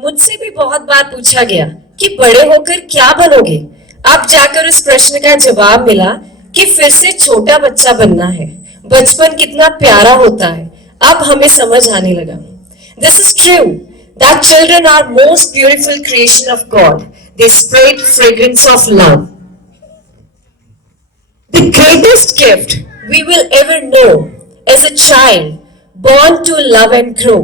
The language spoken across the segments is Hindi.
मुझसे भी बहुत बार पूछा गया कि बड़े होकर क्या बनोगे। अब जाकर उस प्रश्न का जवाब मिला कि फिर से छोटा बच्चा बनना है। बचपन कितना प्यारा होता है, अब हमें समझ आने लगा। This is true that children are most beautiful creation of God. They spread fragrance of love. The greatest gift we will ever know is a child born to love and grow.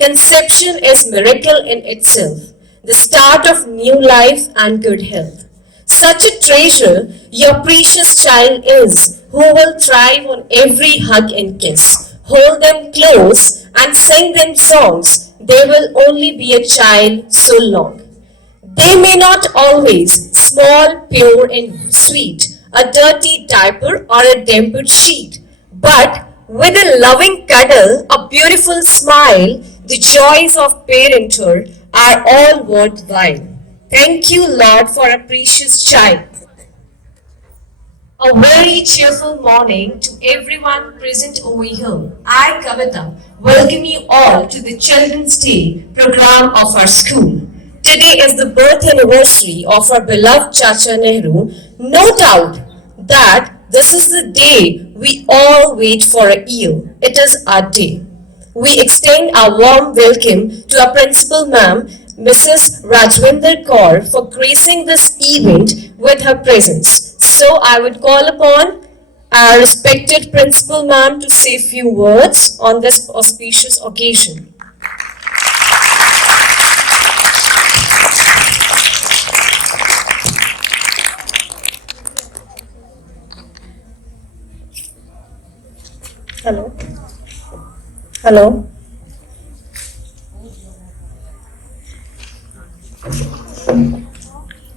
Conception is miracle in itself, the start of new life and good health. Such a treasure your precious child is, who will thrive on every hug and kiss. Hold them close and sing them songs. They will only be a child so long. They may not always small, pure and sweet, a dirty diaper or a dampened sheet, but with a loving cuddle, a beautiful smile, the joys of parenthood are all worthwhile. Thank you, Lord, for a precious child. A very cheerful morning to everyone present over here. I, Kavita, welcome you all to the Children's Day program of our school. Today is the birth anniversary of our beloved Chacha Nehru. No doubt that this is the day we all wait for a year. It is our day. We extend our warm welcome to our principal ma'am, Mrs. Rajwinder Kaur, for gracing this event with her presence. So I would call upon our respected principal ma'am to say a few words on this auspicious occasion. Hello. Hello.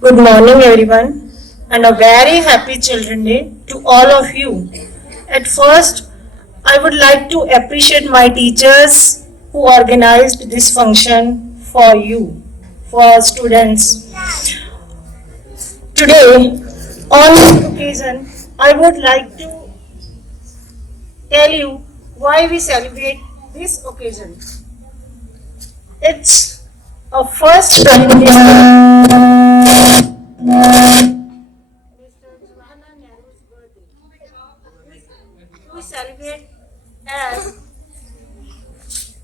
Good morning, everyone, and a very happy Children's Day to all of you. At first, I would like to appreciate my teachers who organized this function for you, for students. Today, on this occasion, I would like to tell you why we celebrate this occasion. It's a first Prime Minister Mr. Jawaharlal Nehru's birthday. We celebrate as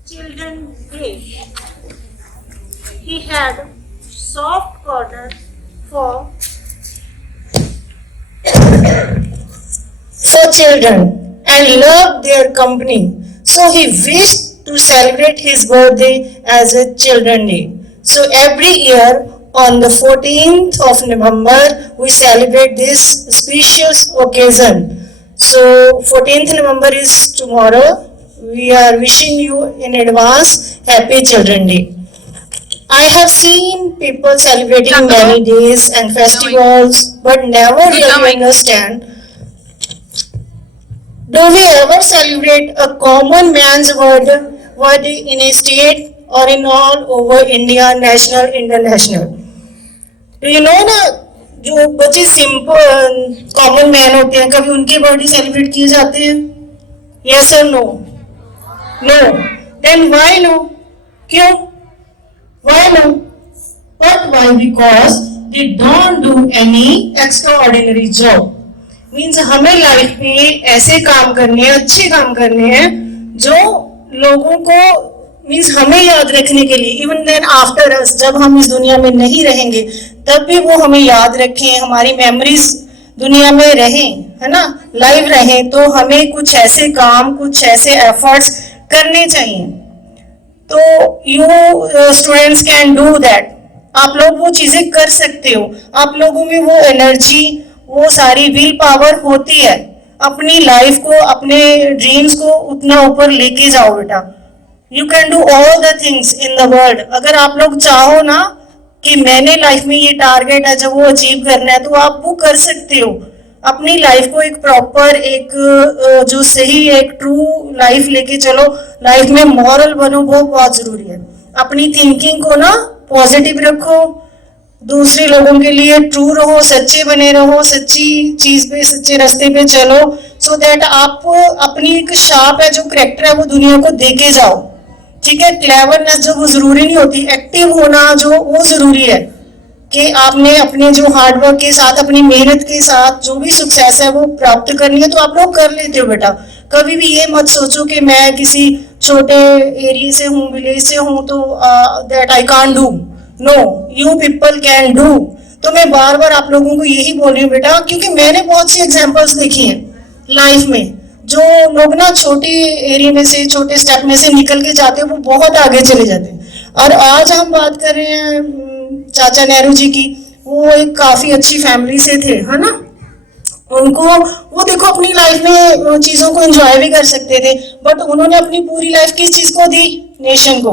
Children's Day. He had soft corner for children and loved their company. So he wished to celebrate his birthday as a Children's Day. So every year on the 14th of November we celebrate this specious occasion. So 14th November is tomorrow. We are wishing you in advance happy Children's Day. I have seen people celebrating many days and festivals but never really understand, do we ever celebrate a common man's birthday in a state or in all over India, national, international? Do you know ना जो बच्चे सिंपल कॉमन मैन होते हैं कभी उनके बर्थडे सेलिब्रेट किए जाते हैं? Yes or no? No. Then why no? क्यों? Why no? But why? Because they don't do any extraordinary job. Means हमें लाइफ में ऐसे काम करने हैं, अच्छे काम करने हैं जो लोगों को मीन्स हमें याद रखने के लिए इवन देन आफ्टर अस, जब हम इस दुनिया में नहीं रहेंगे तब भी वो हमें याद रखें, हमारी मेमोरीज दुनिया में रहें, है ना, लाइव रहें, तो हमें कुछ ऐसे काम, कुछ ऐसे एफर्ट्स करने चाहिए. तो you students can do that. आप लोग वो चीजें कर सकते हो. आप लोगों में वो एनर्जी, वो सारी विल पावर होती है. अपनी लाइफ को, अपने ड्रीम्स को उतना ऊपर लेके जाओ बेटा. You can do all the things in the world. अगर आप लोग चाहो ना कि मैंने लाइफ में ये टारगेट है जब वो अचीव करना है, तो आप वो कर सकते हो. अपनी लाइफ को एक प्रॉपर, एक जो सही, एक ट्रू लाइफ लेके चलो. लाइफ में मॉरल बनो, वो बहुत जरूरी है. अपनी थिंकिंग को ना पॉजिटिव रखो, दूसरे लोगों के लिए ट्रू रहो, सच्चे बने रहो, सच्ची चीज पे, सच्चे रास्ते पे चलो, सो दैट आप अपनी एक शार्प है जो करेक्टर है वो दुनिया को देके जाओ. ठीक है, क्लेवरनेस जो वो जरूरी नहीं होती, एक्टिव होना जो वो जरूरी है कि आपने अपने जो हार्डवर्क के साथ, अपनी मेहनत के साथ जो भी सक्सेस है वो प्राप्त करनी है तो आप लोग कर लेते हो बेटा। कभी भी ये मत सोचो कि मैं किसी छोटे एरिया से हूँ, विलेज से हूँ, तो that I can't do. No, you people can do. तो मैं बार बार आप लोगों को यही बोल रही हूँ बेटा, क्योंकि मैंने बहुत सी एग्जाम्पल्स देखी हैं लाइफ में, जो लोग ना छोटे एरिया में से, छोटे स्टेप में से निकल के जाते हैं, वो बहुत आगे चले जाते हैं। और आज हम बात कर रहे हैं चाचा नेहरू जी की, वो एक काफी अच्छी फैमिली से थे, है ना। उनको, वो देखो अपनी लाइफ में चीजों को एंजॉय भी कर सकते थे, बट उन्होंने अपनी पूरी लाइफ किस चीज को दी? नेशन को,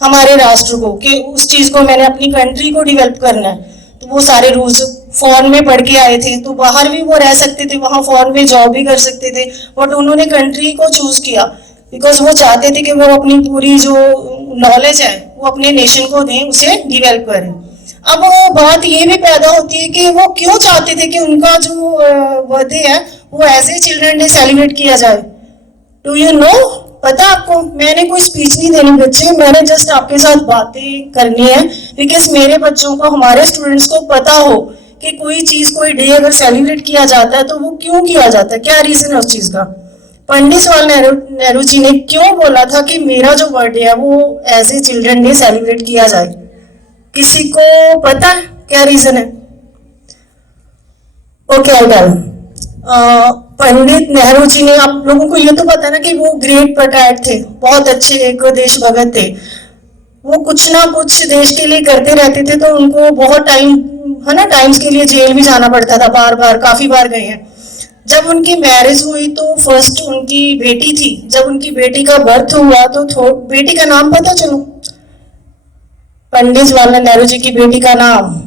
हमारे राष्ट्र को, कि उस चीज को मैंने अपनी कंट्री को डेवलप करना है। तो वो सारे रूल्स फॉरेन में पढ़ के आए थे, तो बाहर भी वो रह सकते थे, वहां फॉरेन में जॉब भी कर सकते थे, बट उन्होंने कंट्री को चूज किया बिकॉज वो चाहते थे कि वो अपनी पूरी जो नॉलेज है वो अपने नेशन को दें, उसे डेवलप करें। अब बात ये भी पैदा होती है कि वो क्यों चाहते थे कि उनका जो बर्थडे है वो as a children day celebrate किया जाए। Do you know? पता आपको? मैंने कोई स्पीच नहीं देनी बच्चे, मैंने जस्ट आपके साथ बातें करनी है, बिकॉज मेरे बच्चों को, हमारे स्टूडेंट्स को पता हो कि कोई चीज, कोई डे अगर सेलिब्रेट किया जाता है तो वो क्यों किया जाता है, क्या रीजन है उस चीज का। पंडित जवाहरलाल नेहरू जी ने क्यों बोला था कि मेरा जो बर्थडे है वो as a children day celebrate किया जाए? किसी को पता है क्या रीजन है? Okay, I tell. Pandit Nehru ji ने, आप लोगों को ये तो पता ना कि वो ग्रेट पेट्रियट थे, बहुत अच्छे एक देशभक्त थे। वो कुछ ना कुछ देश के लिए करते रहते थे, तो उनको बहुत टाइम, है ना, टाइम्स के लिए जेल भी जाना पड़ता था, बार बार, काफी बार गए हैं। जब उनकी मैरिज हुई तो फर्स्ट उनकी बेटी थी, जब उनकी बेटी का बर्थ हुआ तो बेटी का नाम पता चलो? पंडित जवाहरलाल नेहरू जी की बेटी का नाम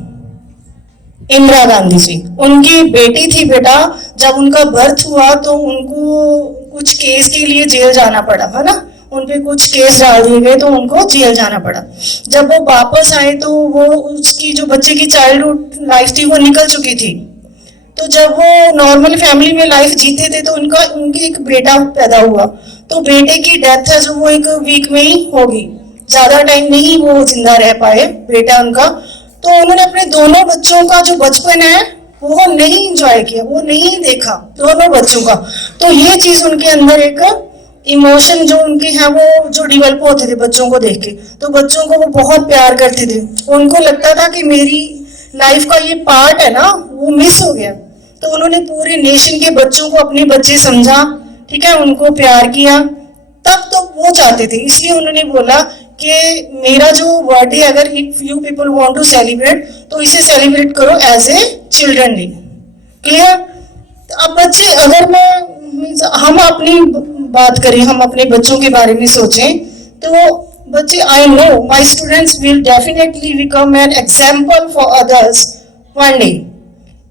इंदिरा गांधी जी। उनकी बेटी थी बेटा, जब उनका बर्थ हुआ तो उनको कुछ केस के लिए जेल जाना पड़ा, है ना, उनपे कुछ केस डाल दिए गए तो उनको जेल जाना पड़ा। जब वो वापस आए तो वो, उसकी जो बच्चे की चाइल्डहुड लाइफ थी वो निकल चुकी थी। तो जब वो नॉर्मल फैमिली में लाइफ जीते थे तो उनकी एक बेटा पैदा हुआ, तो बेटे की डेथ है जो वो एक वीक में ही होगी, ज्यादा टाइम नहीं वो जिंदा रह पाए बेटा उनका। तो उन्होंने अपने दोनों बच्चों का जो बचपन है वो नहीं इंजॉय किया, वो नहीं देखा दोनों बच्चों का। तो ये चीज उनके अंदर एक इमोशन जो उनके हैं वो जो डेवलप होते थे बच्चों को देख के, तो बच्चों को वो बहुत प्यार करते थे। उनको लगता था कि मेरी लाइफ का ये पार्ट है ना, वो मिस हो गया। तो उन्होंने पूरे नेशन के बच्चों को अपने बच्चे समझा, ठीक है, उनको प्यार किया, तब तो वो चाहते थे। इसलिए उन्होंने बोला कि मेरा जो बर्थडे, अगर if you people want to celebrate तो इसे सेलिब्रेट करो as a children day. Clear? अब बच्चे, अगर हम अपनी बात करें, हम अपने बच्चों के बारे में सोचें, तो बच्चे, I know my students will definitely become an example for others one day.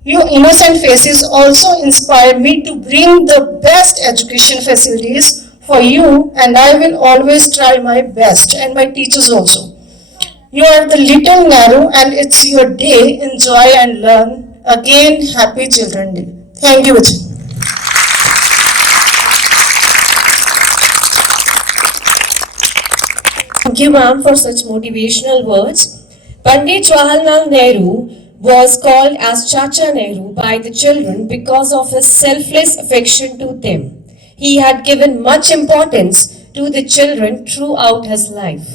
Your innocent faces also inspire me to bring the best education facilities for you, and I will always try my best, and my teachers also. You are the little Nehru and it's your day. Enjoy and learn. Again, happy Children Day. Thank you, Vijay. Thank you, ma'am, for such motivational words. Pandit Jawaharlal Nehru was called as Chacha Nehru by the children because of his selfless affection to them. He had given much importance to the children throughout his life.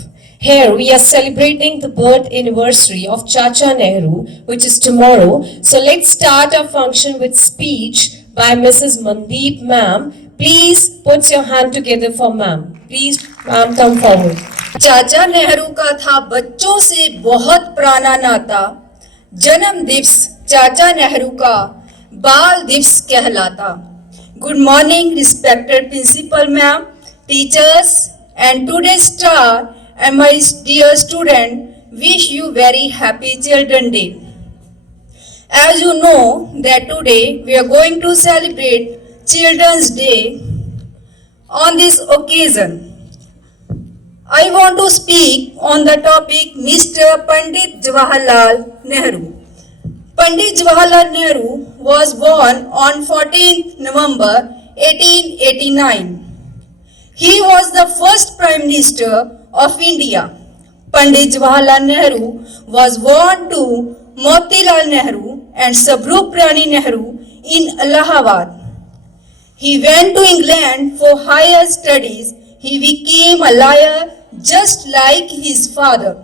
Here we are celebrating the birth anniversary of Chacha Nehru, which is tomorrow. So let's start our function with speech by Mrs. Mandeep ma'am. Please put your hand together for ma'am. Please ma'am come forward. चाचा नेहरू का था बच्चों से बहुत पुराना नाता, जन्म दिवस चाचा नेहरू का बाल दिवस कहलाता। Good morning respected principal ma'am, teachers and today star and my dear student, wish you very happy children day. As you know that today we are going to celebrate Children's Day. On this occasion, I want to speak on the topic Mr. Pandit Jawaharlal Nehru. Pandit Jawaharlal Nehru was born on 14th November 1889. He was the first Prime Minister of India. Pandit Jawaharlal Nehru was born to Motilal Nehru and Sabrup Rani Nehru in Allahabad. He went to England for higher studies. He became a lawyer just like his father.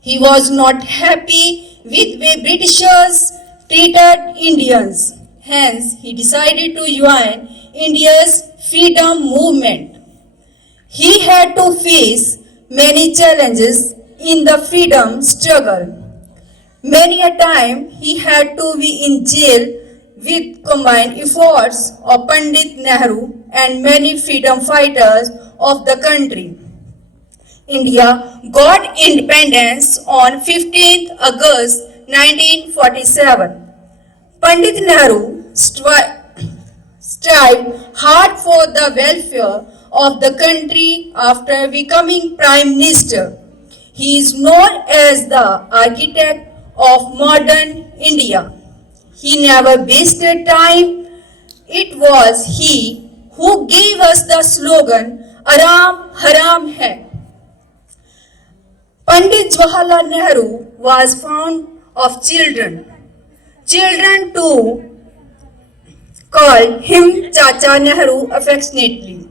He was not happy with the way Britishers treated Indians. Hence, he decided to join India's freedom movement. He had to face many challenges in the freedom struggle. Many a time he had to be in jail with combined efforts of Pandit Nehru and many freedom fighters of the country. India got independence on 15th August 1947. Pandit Nehru strived hard for the welfare of the country after becoming Prime Minister. He is known as the architect of modern India. He never wasted time. It was he who gave us the slogan, Aram Haram Hai. Pandit Jawaharlal Nehru was fond of children. Children too called him Chacha Nehru affectionately.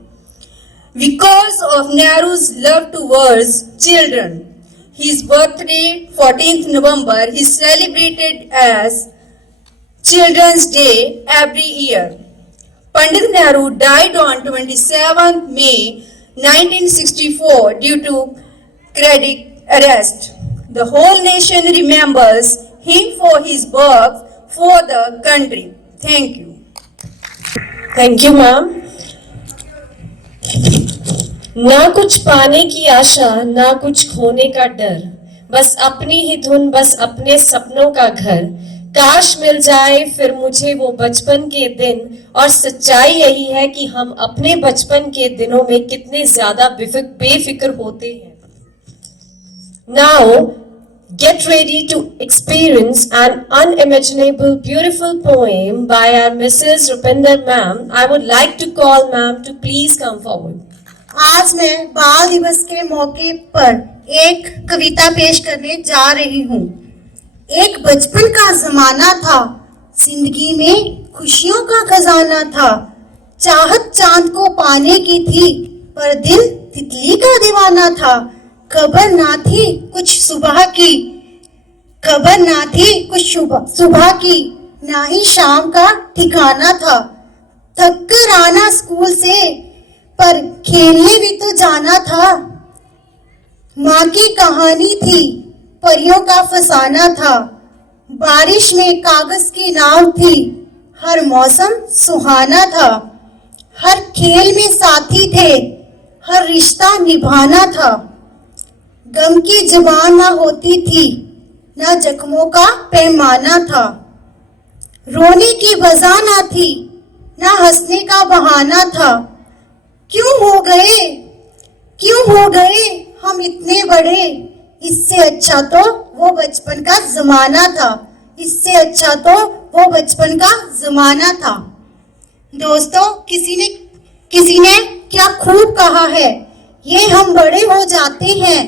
Because of Nehru's love towards children, his birthday, 14th November, is celebrated as Children's Day every year. Pandit Nehru died on 27th May 1964 due to cardiac arrest. The whole nation remembers him for his work for the country. Thank you. Thank you, ma'am. ना कुछ पाने की आशा, ना कुछ खोने का डर, बस अपनी ही धुन, बस अपने सपनों का घर। काश मिल जाए फिर मुझे वो बचपन के दिन, और सच्चाई यही है कि हम अपने बचपन के दिनों में कितने ज्यादा बेफिक्र होते हैं। Now, get ready to experience an unimaginable beautiful poem by our Mrs. Rupinder ma'am. I would like to call ma'am to please come forward. आज मैं बाल दिवस के मौके पर एक कविता पेश करने जा रही हूँ। एक बचपन का जमाना था, जिंदगी में खुशियों का खजाना था। चाहत चांद को पाने की थी, पर दिल तितली का दीवाना था। खबर ना थी कुछ सुबह की, खबर ना थी कुछ सुबह की, ना ही शाम का ठिकाना था। थक कर आना स्कूल से, पर खेलने भी तो जाना था। माँ की कहानी थी, परियों का फसाना था। बारिश में कागज की नाव थी, हर मौसम सुहाना था। हर खेल में साथी थे, हर रिश्ता निभाना था। गम की जुबान ना होती थी, ना जख्मों का पैमाना था। रोने की वजह ना थी, ना हंसने का बहाना था। क्यों हो गए हम इतने बड़े, इससे अच्छा तो वो बचपन का जमाना था, इससे अच्छा तो वो बचपन का जमाना था। दोस्तों, किसी ने क्या खूब कहा है, ये हम बड़े हो जाते हैं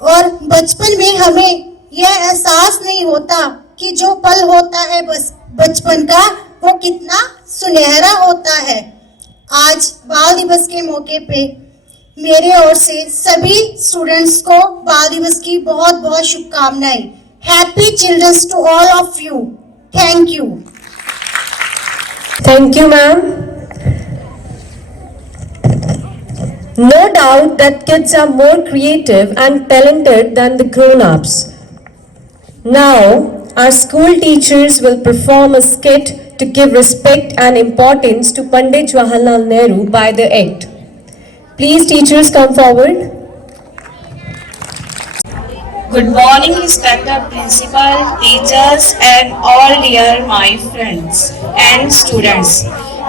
और बचपन में हमें यह एहसास नहीं होता कि जो पल होता है बस बचपन का, वो कितना सुनहरा होता है। आज बाल दिवस के मौके पे मेरे ओर से सभी स्टूडेंट्स को बाल दिवस की बहुत बहुत शुभकामनाएं। Happy children's to all of you. Thank you. Thank you, ma'am. No doubt that kids are more creative and talented than the grown-ups. Now, our school teachers will perform a skit to give respect and importance to Pandit Jawaharlal Nehru by the act. Please, teachers, come forward. Good morning, respected principal, teachers and all dear my friends and students.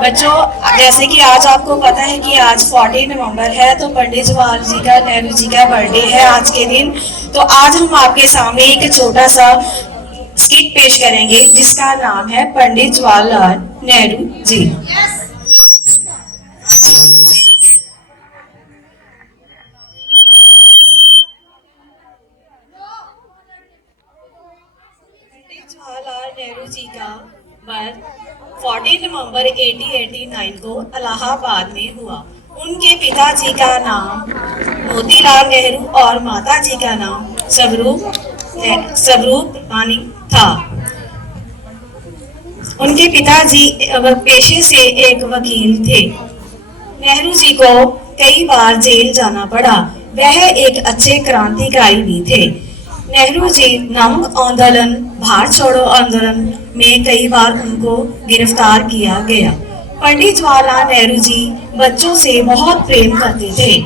बच्चों, जैसे कि आज आपको पता है कि आज 14 नवंबर है, तो पंडित जवाहर जी का नेहरू जी का बर्थडे है आज के दिन। तो आज हम आपके सामने एक छोटा सा स्किट पेश करेंगे जिसका नाम है पंडित जवाहरलाल नेहरू जी। नेहरू जी का बर्थ 14 नवंबर 1889 को इलाहाबाद में हुआ। उनके पिताजी का नाम मोतीलाल नेहरू और माताजी का नाम स्वरूप रानी था। उनके पिताजी पेशे से एक वकील थे। नेहरू जी को कई बार जेल जाना पड़ा। वह एक अच्छे क्रांतिकारी भी थे। नेहरू जी नमक आंदोलन, भारत छोड़ो आंदोलन में कई बार उनको गिरफ्तार किया गया। पंडित जवाहरलाल नेहरू जी बच्चों से बहुत प्रेम करते थे।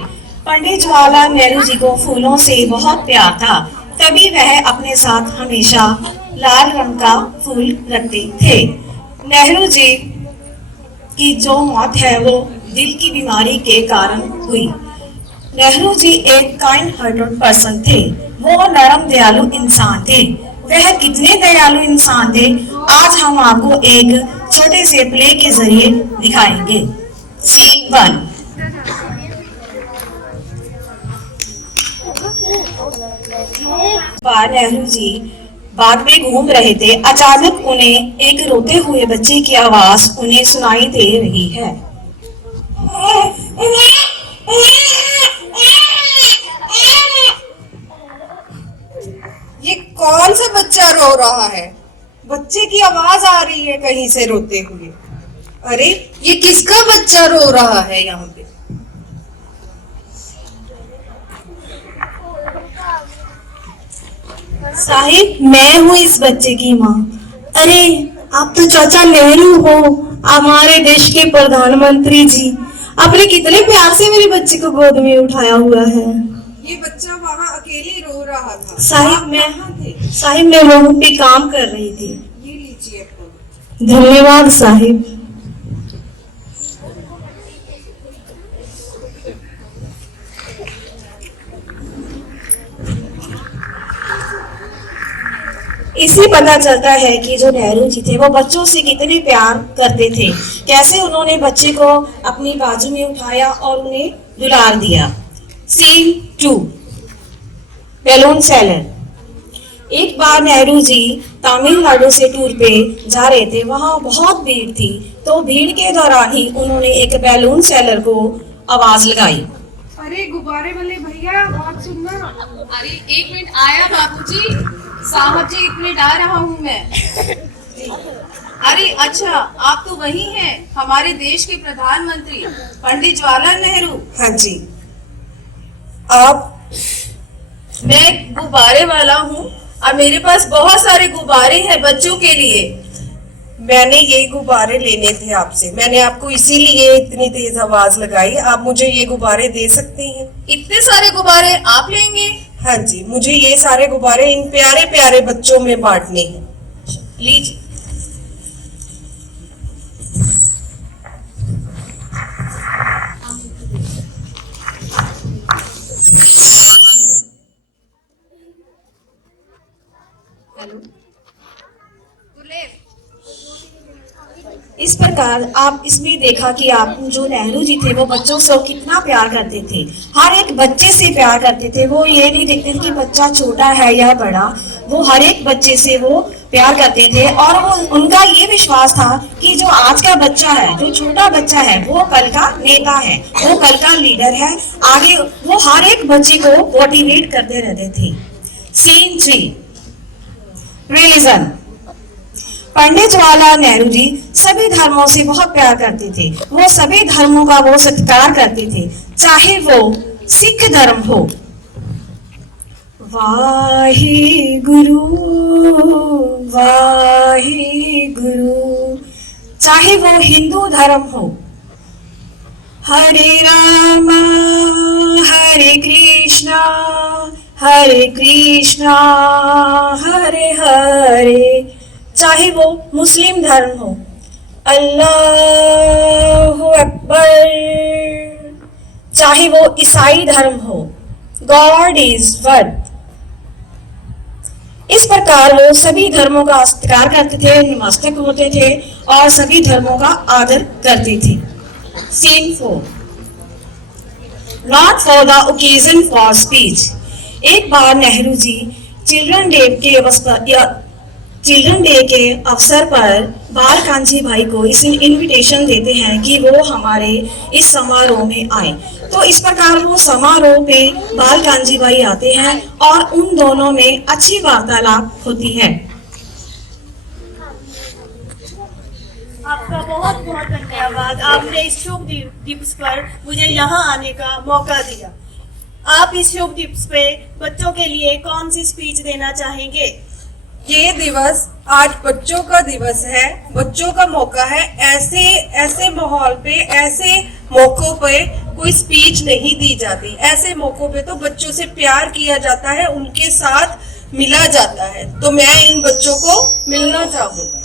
पंडित जवाहरलाल नेहरू जी को फूलों से बहुत प्यार था, तभी वह अपने साथ हमेशा लाल रंग का फूल रखते थे। नेहरू जी की जो मौत है वो दिल की बीमारी के कारण हुई। नेहरू जी एक काइंड हार्टेड पर्सन थे। वो नरम दयालु इंसान थे। वह कितने दयालु इंसान थे, आज हम आपको एक छोटे से प्ले के जरिए दिखाएंगे। सीन 1। नेहरू जी बाग में घूम रहे थे। अचानक उन्हें एक रोते हुए बच्चे की आवाज उन्हें सुनाई दे रही है। ये कौन सा बच्चा रो रहा है? बच्चे की आवाज आ रही है कहीं से रोते हुए। अरे ये किसका बच्चा रो रहा है यहाँ पे? साहिब, मैं हूँ इस बच्चे की माँ। अरे आप तो चाचा नेहरू हो, हमारे देश के प्रधानमंत्री जी। आपने कितने प्यार से मेरे बच्चे को गोद में उठाया हुआ है। ये बच्चा वहाँ अकेले रो रहा था। साहिब मैं वहाँ पे काम कर रही थी। ये लीजिए फूल। धन्यवाद साहिब। इससे पता चलता है कि जो नेहरू जी थे वो बच्चों से कितने प्यार करते थे। कैसे उन्होंने बच्चे को अपनी बाजू में उठाया और उन्हें दुलार दिया। सीन 2। Balloon seller. एक बार नेहरू जी तमिलनाडु से टूर पे जा रहे थे। वहां बहुत भीड़ थी, तो भीड़ के दौरान ही उन्होंने एक बैलून सेलर को आवाज लगाई। अरे गुब्बारे वाले भैया, बात सुनना। अरे एक मिनट आया बाबूजी। साहब जी एक मिनट आ रहा हूँ मैं। अरे अच्छा, आप तो वही हैं, हमारे देश के प्रधानमंत्री पंडित जवाहरलाल नेहरू। हाँ जी। आप? मैं गुब्बारे वाला हूँ और मेरे पास बहुत सारे गुब्बारे हैं बच्चों के लिए। मैंने ये गुब्बारे लेने थे आपसे। मैंने आपको इसीलिए इतनी तेज आवाज लगाई। आप मुझे ये गुब्बारे दे सकते हैं? इतने सारे गुब्बारे आप लेंगे? हाँ जी, मुझे ये सारे गुब्बारे इन प्यारे प्यारे बच्चों में बांटने हैं। लीजिए। इस प्रकार आप इसमें देखा कि आप जो नेहरू जी थे वो बच्चों से कितना प्यार करते थे। हर एक बच्चे से प्यार करते थे। वो ये नहीं देखते थे कि बच्चा छोटा है या बड़ा। वो हर एक बच्चे से वो प्यार करते थे और वो उनका ये विश्वास था कि जो आज का बच्चा है, जो छोटा बच्चा है, वो कल का नेता है, वो कल का लीडर है। आगे वो हर एक बच्चे को मोटिवेट करते रहते थे। सीन 3। रिलीजन। पंडित जवाहरलाल नेहरू जी सभी धर्मों से बहुत प्यार करते थे। वो सभी धर्मों का वो सत्कार करते थे, चाहे वो सिख धर्म हो। वाहे गुरु वाहे गुरु। चाहे वो हिंदू धर्म हो। हरे रामा हरे कृष्णा हरे हरे। चाहे वो मुस्लिम धर्म हो। अल्लाहु अकबर। चाहे वो ईसाई धर्म हो। God is one. इस प्रकार वो सभी धर्मों का सत्कार करते थे, नतमस्तक होते थे और सभी धर्मों का आदर करते थे। Scene 4। Not for the occasion for speech. एक बार नेहरू जी चिल्ड्रन डे के चिल्ड्रन डे के अवसर पर बाल कांजी भाई को इस इनविटेशन देते हैं कि वो हमारे इस समारोह में आए। तो इस प्रकार वो समारोह पे बाल कांजी भाई आते हैं और उन दोनों में अच्छी वार्तालाप होती है। आपका बहुत बहुत धन्यवाद। आपने इस शुभ दिवस पर मुझे यहाँ आने का मौका दिया। आप इस शुभ दिवस पे बच्चों के लिए कौन सी स्पीच देना चाहेंगे? ये दिवस आज बच्चों का दिवस है, बच्चों का मौका है। ऐसे माहौल पे, ऐसे मौकों पे कोई स्पीच नहीं दी जाती। ऐसे मौकों पे तो बच्चों से प्यार किया जाता है, उनके साथ मिला जाता है। तो मैं इन बच्चों को मिलना चाहूंगा।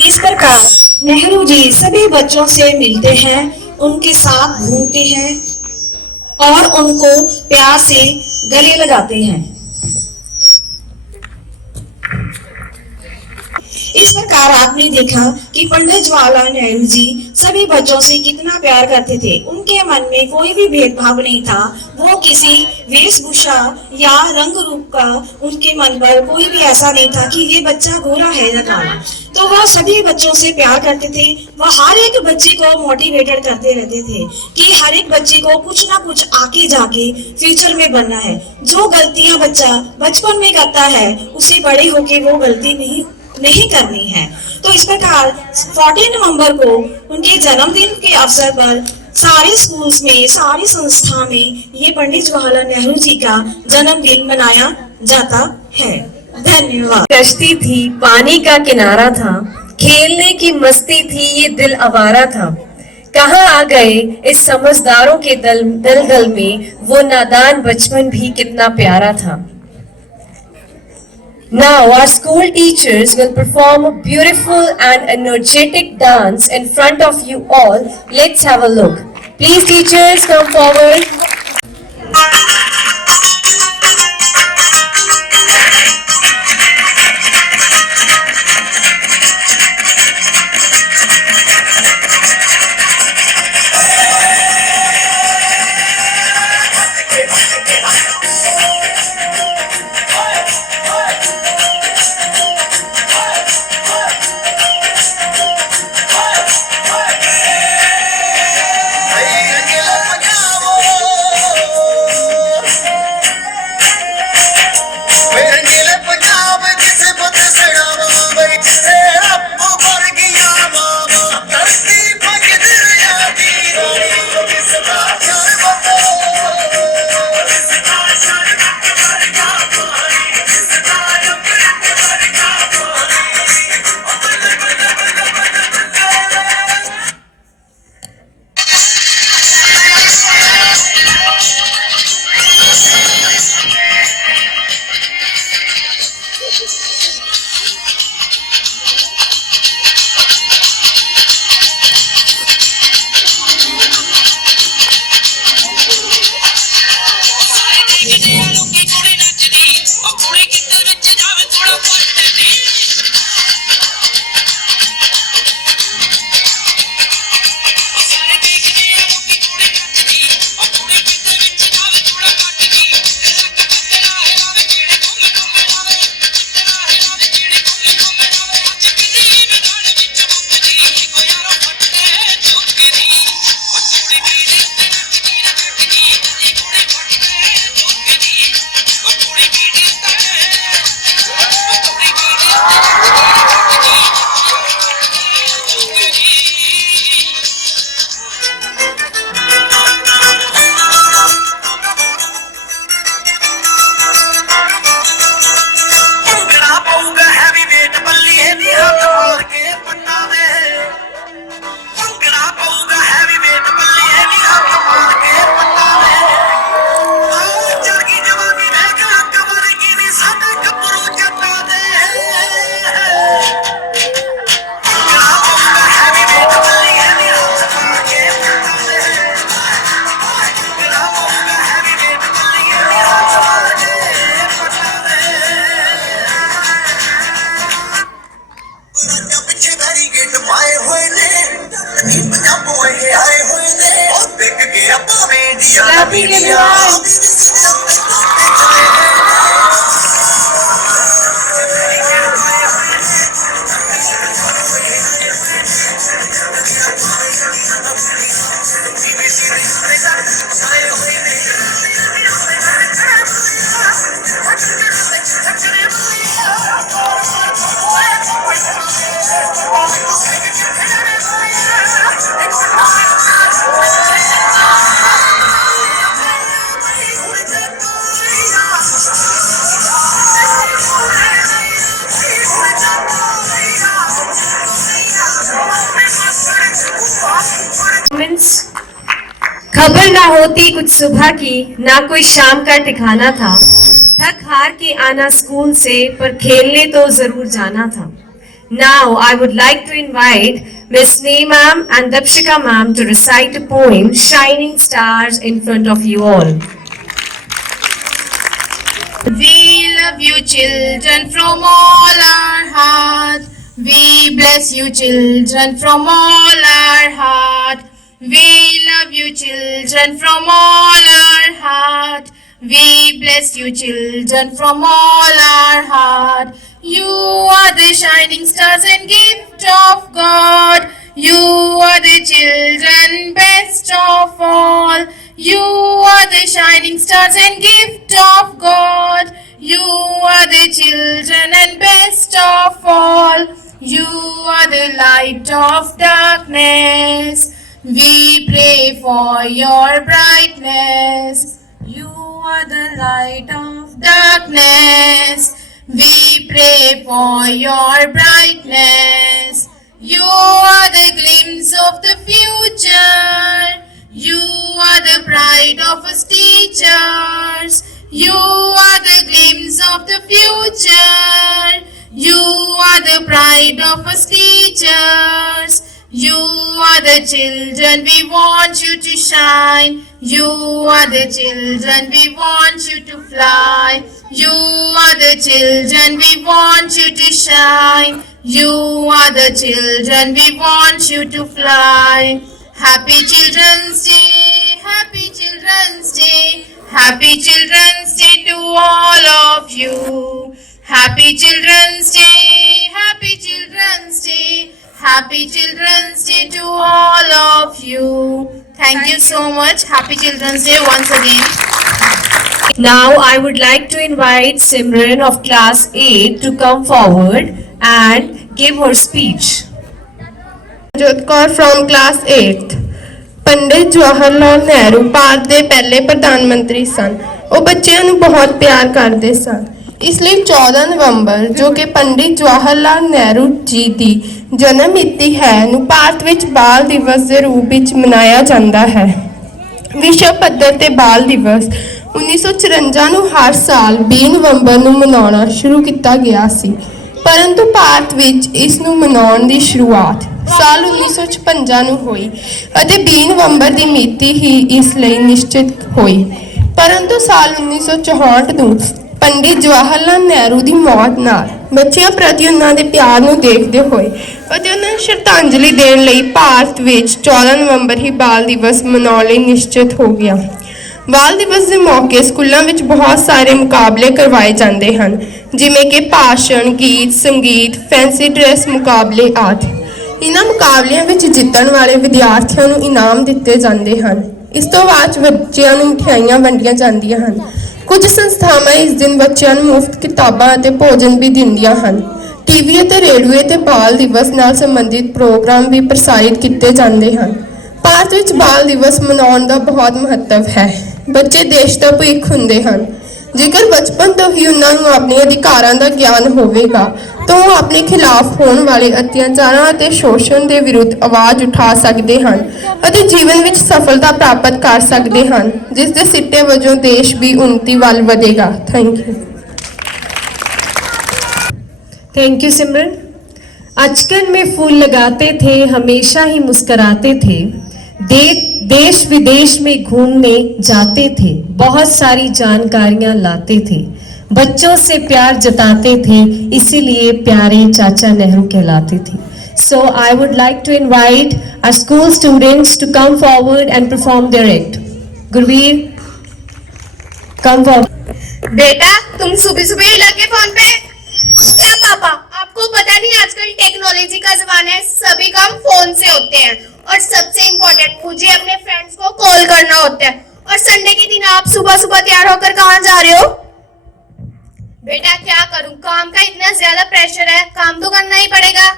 इस प्रकार नेहरू जी सभी बच्चों से मिलते हैं, उनके साथ घूमते हैं और उनको प्यार से गले लगाते हैं। इस प्रकार आपने देखा कि पंडित जवाहरलाल नेहरू जी सभी बच्चों से कितना प्यार करते थे। उनके मन में कोई भी भेदभाव नहीं था। वो किसी वेशभूषा या रंग रूप का उनके मन पर कोई भी ऐसा नहीं था कि ये बच्चा गोरा है या काला। तो वह सभी बच्चों से प्यार करते थे। वह हर एक बच्चे को मोटिवेटेड करते रहते थे कि हर एक बच्चे को कुछ ना कुछ आगे जाके फ्यूचर में बनना है। जो गलतियां बच्चा बचपन में करता है उसे बड़े होके वो गलती नहीं करनी है। तो इस प्रकार 14 नवंबर को उनके जन्मदिन के अवसर पर सारे स्कूल्स में, सारी संस्था में ये पंडित जवाहरलाल नेहरू जी का जन्मदिन मनाया जाता है। धन्यवाद। कश्ती थी, पानी का किनारा था, खेलने की मस्ती थी, ये दिल आवारा था। कहाँ आ गए इस समझदारों के दलदल में, वो नादान बचपन भी कितना प्यारा था। Now our school teachers will perform a beautiful and energetic dance in front of you all. Let's have a look. Please teachers, come forward. खबर ना होती कुछ सुबह की, ना कोई शाम का ठिकाना था। थक हार के आना स्कूल से, पर खेलने तो जरूर जाना था। Now I would like to invite Miss Sneh ma'am and Dapshika ma'am to recite a poem, Shining Stars, in front of you all. We love you children from all our heart. We bless you children from all our heart. We love you children from all our heart. We bless you children from all our heart. You are the shining stars and gift of God. You are the children best of all. You are the shining stars and gift of God. You are the children and best of all. You are the light of darkness. We pray for your brightness. You are the light of darkness. We pray for your brightness. You are the glimpse of the future. You are the pride of us teachers. You are the glimpse of the future. You are the pride of us teachers. You are the children, we want you to shine. You are the children, we want you to fly. You are the children, we want you to shine. You are the children, we want you to fly. Happy Children's Day, Happy Children's Day, Happy Children's Day to all of you. Happy Children's Day, Happy Children's Day, Happy Children's Day to all of you. Thank you so much. Happy Children's Day once again. Now I would like to invite Simran of class 8 to come forward and give her speech. ਜੋਤ Kaur from class 8th। Pandit Jawahar Lal Nehru Bharat ਦੇ ਪਹਿਲੇ ਪ੍ਰਧਾਨ ਮੰਤਰੀ ਸਨ। ਉਹ ਬੱਚਿਆਂ ਨੂੰ ਬਹੁਤ ਪਿਆਰ ਕਰਦੇ ਸਨ। ਇਸ ਲਈ 14 ਨਵੰਬਰ ਜੋ ਕਿ ਪੰਡਿਤ ਜਵਾਹਰ ਲਾਲ ਨਹਿਰੂ ਜੀ ਦੀ ਜਨਮ ਮਿਤੀ ਹੈ ਨੂੰ ਭਾਰਤ ਵਿੱਚ ਬਾਲ ਦਿਵਸ ਦੇ ਰੂਪ ਵਿੱਚ ਮਨਾਇਆ ਜਾਂਦਾ ਹੈ। ਵਿਸ਼ਵ ਪੱਧਰ ਤੇ ਬਾਲ ਦਿਵਸ 1954 ਨੂੰ ਹਰ ਸਾਲ 20 ਨਵੰਬਰ ਨੂੰ ਮਨਾਉਣਾ ਸ਼ੁਰੂ ਕੀਤਾ ਗਿਆ ਸੀ, ਪਰੰਤੂ ਭਾਰਤ ਵਿੱਚ ਇਸ ਨੂੰ ਮਨਾਉਣ ਦੀ ਸ਼ੁਰੂਆਤ ਸਾਲ 1956 ਨੂੰ ਹੋਈ ਅਤੇ 20 ਨਵੰਬਰ ਦੀ ਮਿਤੀ ਹੀ ਇਸ ਲਈ ਨਿਸ਼ਚਿਤ ਹੋਈ। ਪਰੰਤੂ ਸਾਲ 1964 ਨੂੰ ਪੰਡਿਤ ਜਵਾਹਰ ਲਾਲ ਨਹਿਰੂ ਦੀ ਮੌਤ ਨਾਲ ਬੱਚਿਆਂ ਪ੍ਰਤੀ ਉਹਨਾਂ ਦੇ ਪਿਆਰ ਨੂੰ ਦੇਖਦੇ ਹੋਏ ਅਤੇ ਉਹਨਾਂ ਨੂੰ ਸ਼ਰਧਾਂਜਲੀ ਦੇਣ ਲਈ ਭਾਰਤ ਵਿੱਚ 14 ਨਵੰਬਰ ਹੀ ਬਾਲ ਦਿਵਸ ਮਨਾਉਣ ਲਈ ਨਿਸ਼ਚਿਤ ਹੋ ਗਿਆ। ਬਾਲ ਦਿਵਸ ਦੇ ਮੌਕੇ ਸਕੂਲਾਂ ਵਿੱਚ ਬਹੁਤ ਸਾਰੇ ਮੁਕਾਬਲੇ ਕਰਵਾਏ ਜਾਂਦੇ ਹਨ, ਜਿਵੇਂ ਕਿ ਭਾਸ਼ਣ, ਗੀਤ, ਸੰਗੀਤ, ਫੈਂਸੀ ਡਰੈਸ ਮੁਕਾਬਲੇ ਆਦਿ। ਇਹਨਾਂ ਮੁਕਾਬਲਿਆਂ ਵਿੱਚ ਜਿੱਤਣ ਵਾਲੇ ਵਿਦਿਆਰਥੀਆਂ ਨੂੰ ਇਨਾਮ ਦਿੱਤੇ ਜਾਂਦੇ ਹਨ। ਇਸ ਤੋਂ ਬਾਅਦ ਬੱਚਿਆਂ ਨੂੰ ਮਠਿਆਈਆਂ ਵੰਡੀਆਂ ਜਾਂਦੀਆਂ ਹਨ। ਕੁਝ ਸੰਸਥਾਵਾਂ ਇਸ ਦਿਨ ਬੱਚਿਆਂ ਨੂੰ ਮੁਫਤ ਕਿਤਾਬਾਂ ਅਤੇ ਭੋਜਨ ਵੀ ਦਿੰਦੀਆਂ ਹਨ। ਟੀਵੀ ਅਤੇ ਰੇਡੀਓ ਤੇ ਬਾਲ ਦਿਵਸ ਨਾਲ ਸੰਬੰਧਿਤ ਪ੍ਰੋਗਰਾਮ ਵੀ ਪ੍ਰਸਾਰਿਤ ਕੀਤੇ ਜਾਂਦੇ ਹਨ। ਭਾਰਤ ਵਿੱਚ ਬਾਲ ਦਿਵਸ ਮਨਾਉਣ ਦਾ ਬਹੁਤ ਮਹੱਤਵ ਹੈ। ਬੱਚੇ ਦੇਸ਼ ਦਾ ਭਵਿੱਖ ਹੁੰਦੇ ਹਨ। ਜੇਕਰ ਬਚਪਨ ਤੋਂ ਹੀ ਉਹਨਾਂ ਨੂੰ ਆਪਣੇ ਅਧਿਕਾਰਾਂ ਦਾ ਗਿਆਨ ਹੋਵੇਗਾ ਤਾਂ ਉਹ ਆਪਣੇ ਖਿਲਾਫ ਹੋਣ ਵਾਲੇ ਅਤਿਆਚਾਰਾਂ ਅਤੇ ਸ਼ੋਸ਼ਣ ਦੇ ਵਿਰੁੱਧ ਆਵਾਜ਼ ਉਠਾ ਸਕਦੇ ਹਨ ਅਤੇ ਜੀਵਨ ਵਿੱਚ ਸਫਲਤਾ ਪ੍ਰਾਪਤ ਕਰ ਸਕਦੇ ਹਨ, ਜਿਸ ਦੇ ਸਿੱਟੇ ਵਜੋਂ ਦੇਸ਼ ਵੀ ਉੱਨਤੀ ਵੱਲ ਵਧੇਗਾ। Thank you. थैंक यू सिमरन। अचकन में फूल लगाते थे, हमेशा ही मुस्कुराते थे, देश विदेश में घूमने जाते थे, बहुत सारी जानकारियां लाते थे, बच्चों से प्यार जताते थे, इसीलिए प्यारे चाचा नेहरू कहलाते थे। So I would like to invite our school students to come forward and perform their act. Gurveer, come forward. बेटा तुम सुबह सुबह ही लगे फोन पे? क्या पापा, आपको पता नहीं आजकल टेक्नोलॉजी का जमाना है, सभी काम फोन से होते हैं और सबसे इम्पोर्टेंट मुझे अपने फ्रेंड्स को कॉल करना होता है। और संडे के दिन आप सुबह सुबह तैयार होकर कहाँ जा रहे हो? बेटा क्या करूं, काम का इतना ज्यादा प्रेशर है, काम तो करना ही पड़ेगा।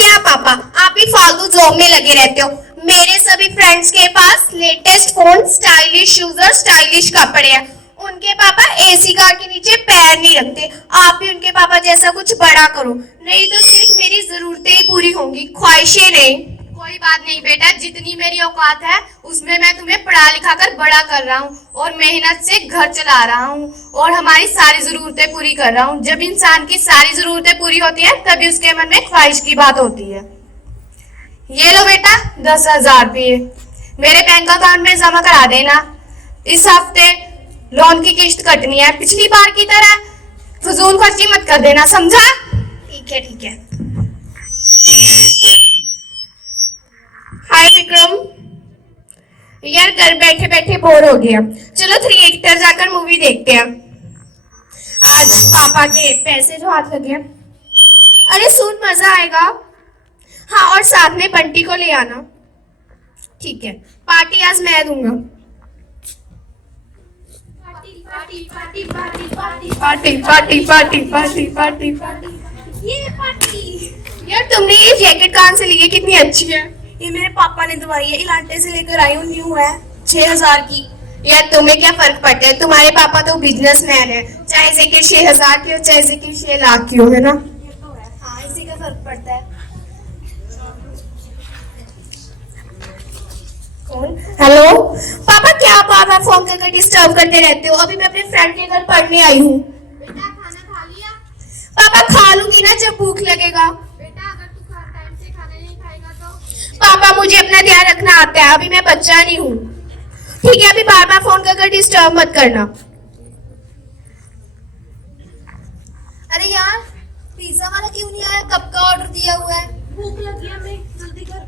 क्या पापा, आप ही फालतू जॉब में लगे रहते हो। मेरे सभी फ्रेंड्स के पास लेटेस्ट फोन, स्टाइलिश शूज और स्टाइलिश कपड़े हैं। उनके पापा एसी कार के नीचे पैर नहीं रखते। आप भी उनके पापा जैसा कुछ बड़ा करो, नहीं तो सिर्फ मेरी जरूरतें ही पूरी होंगी, ख्वाहिशें नहीं। कोई बात नहीं बेटा, जितनी मेरी औकात है उसमें मैं तुम्हें पढ़ा लिखा कर बड़ा कर रहा हूँ और मेहनत से घर चला रहा हूँ और हमारी सारी जरूरतें पूरी कर रहा हूँ। जब इंसान की सारी जरूरतें पूरी होती है तभी उसके मन में ख्वाहिश की बात होती है। ये लो बेटा 10,000 रुपये मेरे बैंक अकाउंट में जमा करा देना। इस हफ्ते लोन की किश्त कटनी है, पिछली बार की तरह फजूल खर्ची मत कर देना, समझा? ठीक है ठीक है। हाय विक्रम, यार घर बैठे बैठे बोर हो गया, चलो थिएटर जाकर मूवी देखते हैं। आज पापा के पैसे जो हाथ लगे हैं। अरे सुन, मजा आएगा। हाँ, और साथ में बंटी को ले आना। ठीक है, पार्टी आज मैं दूंगा। Party party party party party party party party party party ये पार्टी। यार तुमने ये जैकेट कहाँ से ली है? कितनी अच्छी है। ये मेरे पापा ने दवाई है, इलांटे से लेकर आई हूँ, न्यू है, 6,000 की। यार तुम्हें क्या फर्क पड़ता है, तुम्हारे पापा तो बिजनेसमैन है, चाहे जैकेट 6,000 की हो चाहे जैकेट 6 लाख की हो, है ना? हाँ, इसी का फर्क पड़ता है। हेलो पापा, क्या बार बार फोन करके डिस्टर्ब करते रहते हो? अभी मैं अपने फ्रेंड के घर पढ़ने आई हूँ। बेटा खाना खा लिया? पापा खा लूंगी ना जब भूख लगेगा। बेटा अगर तू टाइम से खाना नहीं खाएगा तो? पापा मुझे अपना ध्यान रखना आता है, अभी मैं बच्चा नहीं हूँ। ठीक है, अभी बार बार फोन करके डिस्टर्ब मत करना। अरे यार, पिज्जा वाला क्यों नहीं आया? कब का ऑर्डर दिया हुआ है? भूख लगी है, हमें जल्दी कर।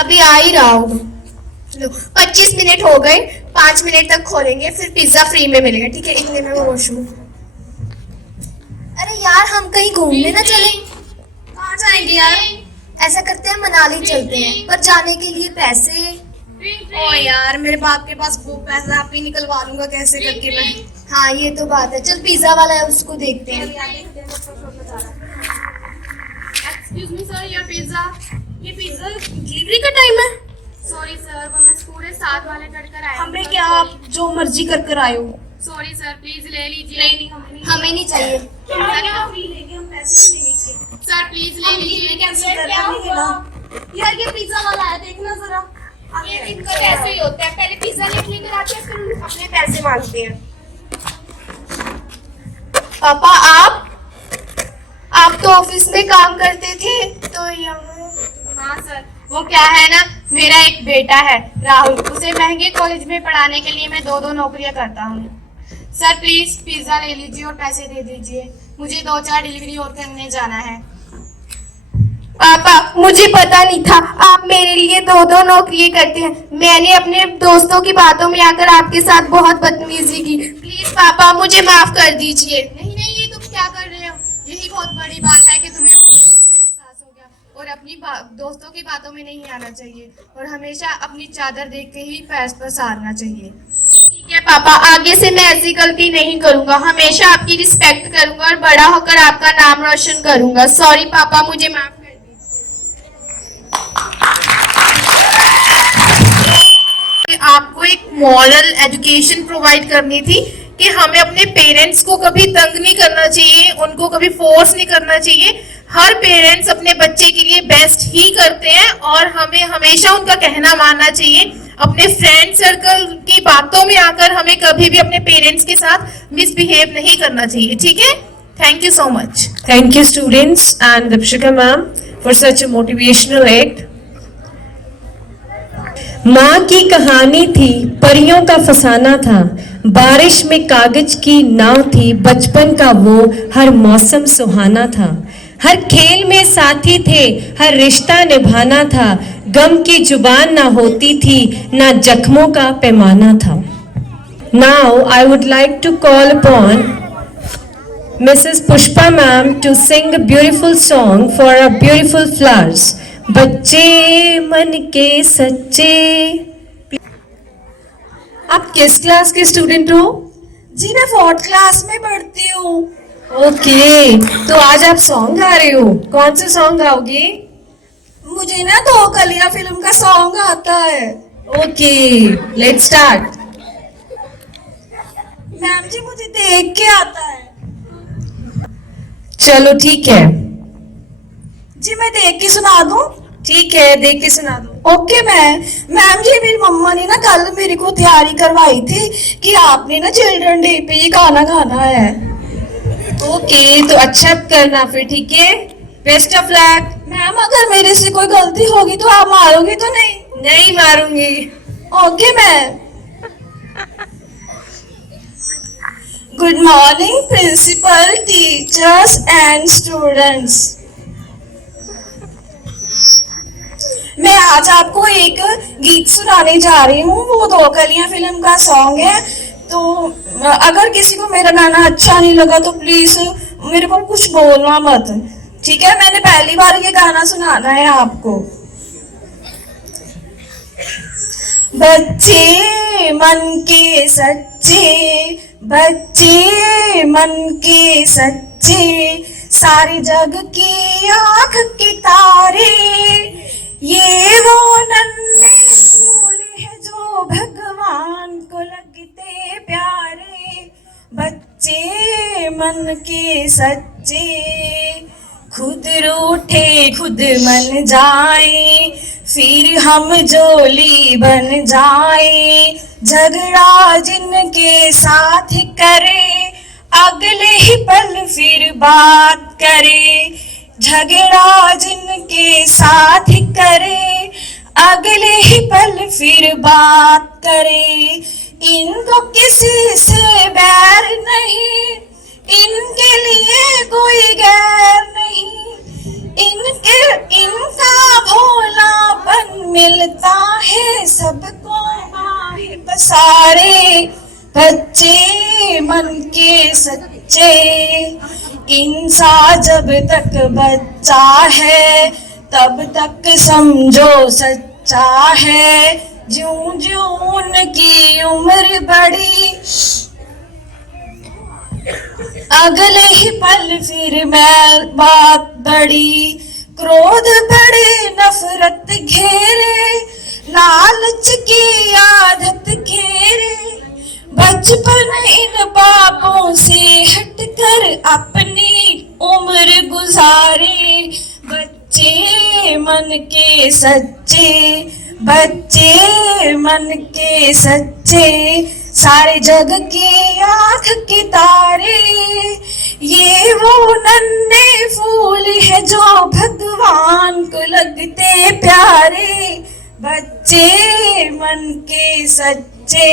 अभी आ ही रहा हूँ। लो 25 मिनट हो गए, 5 मिनट तक खोलेंगे, फिर पिज्जा फ्री में मिलेगा। ठीक है, इतने में वॉशरूम। अरे यार, हम कहीं घूमने ना चले? कहाँ जाएंगे यार? ऐसा करते हैं मनाली चलते हैं, पर जाने के लिए पैसे। ओ यार, मेरे बाप के पास वो पैसा आप ही निकलवा लूंगा कैसे करके मैं। हाँ ये तो बात है, चल पिज्जा वाला है उसको देखते हैं। Excuse me sir, your pizza. ये पिज्जा डिलीवरी का टाइम है? सॉरी सर, वो मैं पूरे 7 वाले कर आया। हमें क्या, आप जो मर्जी कर आए हो। सॉरी सर, प्लीज ले लीजिए। नहीं, हमें नहीं चाहिए। फ्री लेंगे, हम पैसे नहीं लेंगे इसके। सर प्लीज ले लीजिए। कैंसिल कर देंगे ना यार। ये पिज्जा वाला है, देखना जरा। ये इनका ऐसे ही होता है, पहले पिज्जा लेकर आते हैं फिर अपने पैसे मांगते हैं। पापा आप तो ऑफिस में काम करते थे, तो यहाँ। हाँ सर, वो क्या है ना, मेरा एक बेटा है राहुल, उसे महंगे कॉलेज में पढ़ाने के लिए मैं 2 नौकरियां करता हूँ। सर प्लीज पिज्जा ले लीजिए और पैसे दे दीजिए, मुझे 2-4 डिलीवरी और करने जाना है। पापा मुझे पता नहीं था आप मेरे लिए 2 नौकरियां करते हैं। मैंने अपने दोस्तों की बातों में आकर आपके साथ बहुत बदतमीजी की। प्लीज पापा मुझे माफ कर दीजिए। नहीं नहीं, ये तुम क्या कर रहे हो? यही बहुत बड़ी बात है कि तुम्हें क्या एहसास हो गया और अपनी दोस्तों की बातों में नहीं आना चाहिए और हमेशा अपनी चादर देख के ही पैर पसारना चाहिए। ठीक है पापा, आगे से मैं ऐसी गलती नहीं करूंगा, हमेशा आपकी रिस्पेक्ट करूंगा और बड़ा होकर आपका नाम रोशन करूंगा। सॉरी पापा, मुझे माफ कर दीजिए। आपको एक मॉरल एजुकेशन प्रोवाइड करनी थी कि हमें अपने पेरेंट्स को कभी तंग नहीं करना चाहिए, उनको कभी फोर्स नहीं करना चाहिए। हर पेरेंट्स अपने बच्चे के लिए बेस्ट ही करते हैं और हमें हमेशा उनका कहना मानना चाहिए। अपने फ्रेंड सर्कल की बातों में आकर हमें कभी भी अपने पेरेंट्स के साथ मिसबिहेव नहीं करना चाहिए। ठीक है, thank you so much. Thank you students and Dipshika ma'am for such a motivational act. माँ की कहानी थी, परियों का फसाना था, बारिश में कागज की नाव थी, बचपन का वो हर मौसम सुहाना था, हर खेल में साथी थे, हर रिश्ता निभाना था, गम की जुबान ना होती थी, ना जख्मों का पैमाना था। Now I would like to call upon Mrs. Pushpa ma'am to sing a beautiful song for our beautiful flowers. बच्चे मन के सच्चे। आप किस क्लास के स्टूडेंट हो? जी मैं 4th क्लास में पढ़ती हूँ। ओके, तो आज आप सॉन्ग गा रहे हो, कौन सा सॉन्ग गाओगे? मुझे ना 2 कलियां फिल्म का सॉन्ग आता है। Okay, let's start. मैम जी मुझे देख के आता है। चलो ठीक है। जी मैं देख के सुना दूं? ठीक है, देख के सुना दो। ओके मैम जी, मेरी मम्मा ने ना कल मेरे को तैयारी करवाई थी कि आपने ना चिल्ड्रन डे पे ये गाना गाना है। ओके, तो अच्छा करना फिर, ठीक है। Best of luck. मैम अगर मेरे से कोई गलती होगी तो आप मारोगे तो नहीं? नहीं मारूंगी। Okay ma'am. Good morning principal, teachers and students. मैं आज आपको एक गीत सुनाने जा रही हूँ। वो दो कलियां फिल्म का सॉन्ग है। तो अगर किसी को मेरा गाना अच्छा नहीं लगा तो प्लीज मेरे को कुछ बोलना मत, ठीक है? मैंने पहली बार ये गाना सुनाना है आपको। बच्चे मन के सच्चे, बच्चे मन के सच्चे, सारे जग की आंख के तारे, ये वो नन्हे फूल है जो भगवान को लगते प्यारे। बच्चे मन के सच्चे, खुद रूठे खुद मन जाए, फिर हम जोली बन जाए। झगड़ा जिनके साथ करे, अगले ही पल फिर बात करे। झगड़ा जिनके साथ करे, अगले ही पल फिर बात करे। इनको किसी से बैर नहीं, इनके लिए कोई गैर नहीं। इनका भोलापन मिलता है सबको माहे पसारे। बच्चे मन के सच्चे, इंसान जब तक बच्चा है तब तक समझो सच्चा है। ज्यों ज्यों उनकी उम्र बढ़ी, अगले ही पल फिर मैं बात बढ़ी। क्रोध बढ़े नफरत घेरे, लालच की आदत घेरे। बचपन इन पापों से हटकर अपनी उम्र गुजारे। बच्चे मन के सच्चे, बच्चे मन के सच्चे, सारे जग की आंख के तारे, ये वो नन्हे फूल है जो भगवान को लगते प्यारे। बच्चे मन के सच्चे।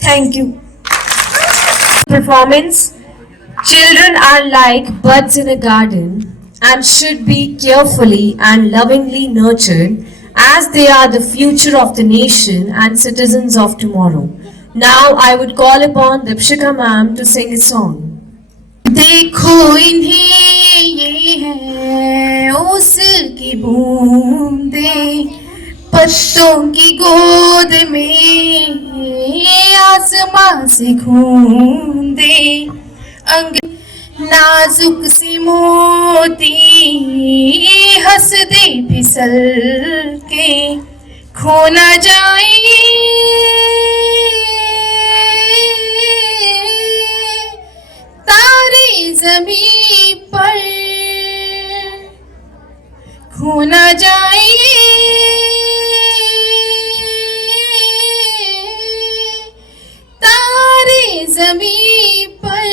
Thank you. Performance. Children are like buds in a garden and should be carefully and lovingly nurtured, as they are the future of the nation and citizens of tomorrow. Now I would call upon Dipshika ma'am to sing a song. देखो इन्हें, ये है उसकी बूंदें, पत्तों की गोद में आसमां से खूंदे। अंग नाजुक सी मोती हंस दे फिसल के, खो ना जाए तारे ज़मीं पर, खो ना जाए तारे ज़मीं पर।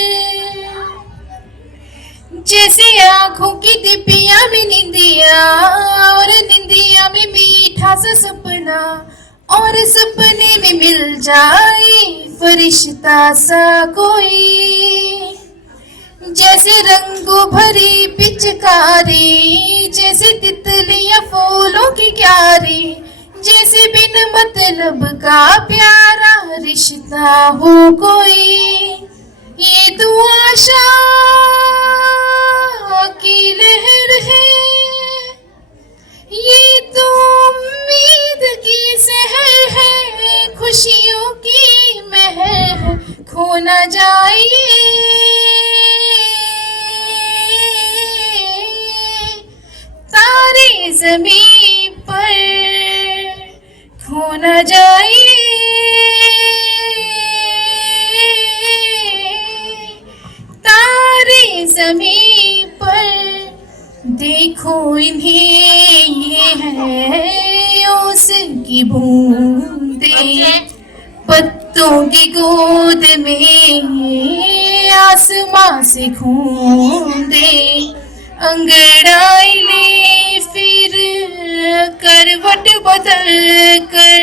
जैसे आँखों की दिपिया में निंदिया, और निंदिया में मीठा सा सपना, और सपने में मिल जाए फरिश्ता सा कोई। जैसे रंगों भरी पिचकारी, जैसे तितलियां फूलों की क्यारी, जैसे बिन मतलब का प्यारा रिश्ता हो कोई। ये तो आशा की लहर है, ये तो उम्मीद की सहर है, खुशियों की महर है, खो ना जाए तारे ज़मीं पर, खो ना जाए तारे ज़मीं पर। देखो इन्हें, ये ओसन की बूंदें पत्तों की गोद में आसमां से खूंदे अंगड़ाई ले फिर करवट बदल कर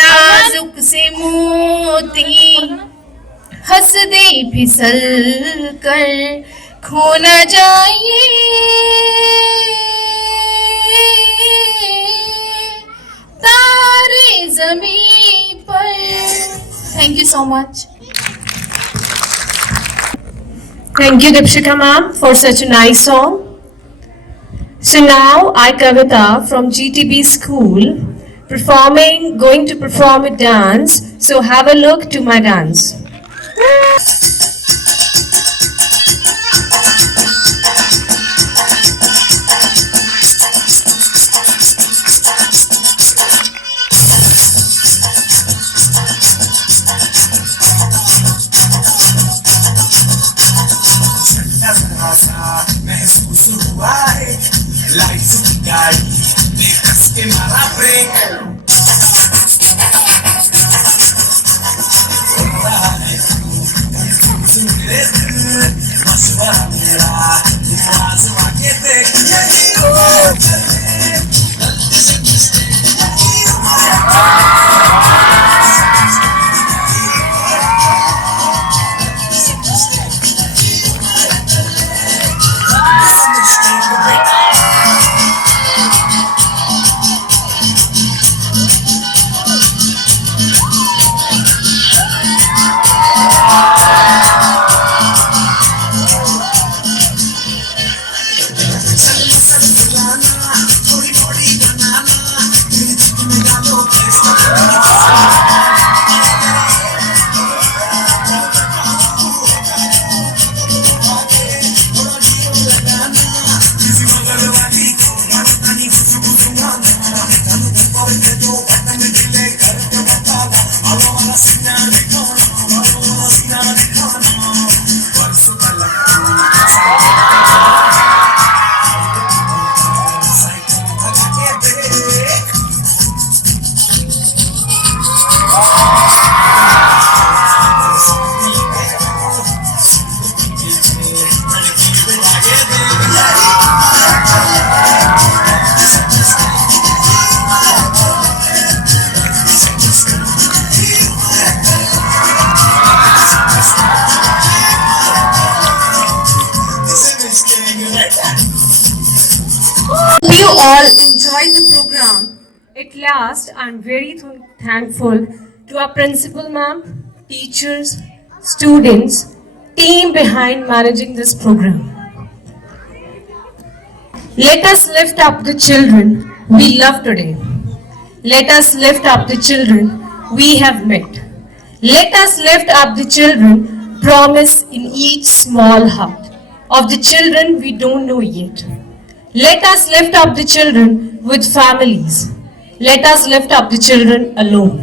नाजुक से मोती हंस दे फिसल कर खो न जाए तारे ज़मीं पर. Thank you so much. Thank you, Dipshika ma'am, for such a nice song. So now I, Kavita from GTB school, going to perform a dance. So have a look to my dance. महसूस हुआ है लाइफ की गाड़ी में कस के मारा ब्रेक मशवरा मेरा आजमा के देख You all enjoyed the program. At last, I'm very thankful to our principal ma'am, teachers, students, team behind managing this program. Let us lift up the children we love today. Let us lift up the children we have met. Let us lift up the children promised in each small heart of the children we don't know yet. Let us lift up the children with families. Let us lift up the children alone.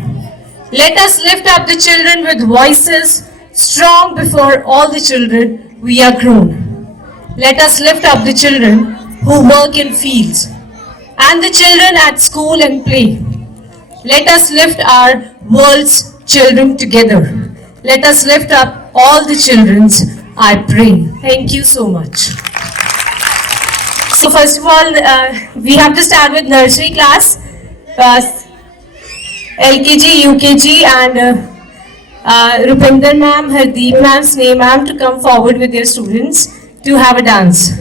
Let us lift up the children with voices strong before all the children we are grown. Let us lift up the children who work in fields and the children at school and play. Let us lift our world's children together. Let us lift up all the children's, I pray. Thank you so much. So first of all, we have to start with nursery class, LKG, UKG and Rupinder ma'am, Hardeep ma'am, Sneh ma'am to come forward with their students to have a dance.